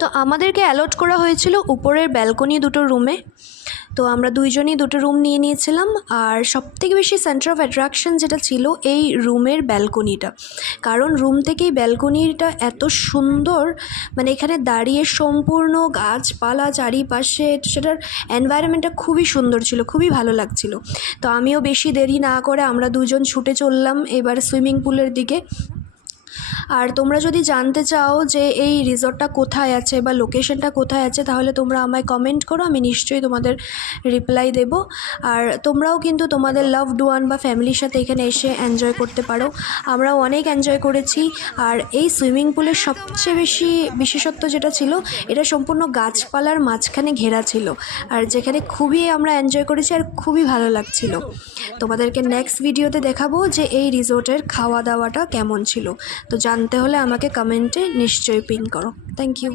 তো আমাদেরকে অ্যালট করা হয়েছিল উপরের ব্যালকনি দুটো রুমে। তো আমরা দুইজনই দুটো রুম নিয়ে নিয়েছিলাম। আর সবথেকে বেশি সেন্টার অফ অ্যাট্রাকশন যেটা ছিল এই রুমের ব্যালকনিটা, কারণ রুম থেকেই ব্যালকনিটা এত সুন্দর, মানে এখানে দাঁড়িয়ে সম্পূর্ণ গাছপালা চারিপাশে, সেটার এনভায়রনমেন্টটা খুবই সুন্দর ছিল, খুবই ভালো লাগছিল। তো আমিও বেশি দেরি না করে আমরা দুজন ছুটে চললাম এবার সুইমিং পুলের দিকে। আর তোমরা যদি জানতে চাও যে এই রিসর্টটা কোথায় আছে বা লোকেশনটা কোথায় আছে, তাহলে তোমরা আমায় কমেন্ট করো, আমি নিশ্চয়ই তোমাদের রিপ্লাই দেব। আর তোমরাও কিন্তু তোমাদের লাভড ওয়ান বা ফ্যামিলির সাথে এখানে এসে এনজয় করতে পারো। আমরাও অনেক এনজয় করেছি। আর এই সুইমিং পুলের সবচেয়ে বেশি বিশেষত্ব যেটা ছিল, এটা সম্পূর্ণ গাছপালার মাঝখানে ঘেরা ছিল, আর যেখানে খুবই আমরা এনজয় করেছি আর খুবই ভালো লাগছিল। তোমাদেরকে নেক্সট ভিডিওতে দেখাবো যে এই রিসর্টের খাওয়া দাওয়াটা কেমন ছিল। তো জানতে হলে আমাকে কমেন্টে নিশ্চয়ই পিং করো। Thank you.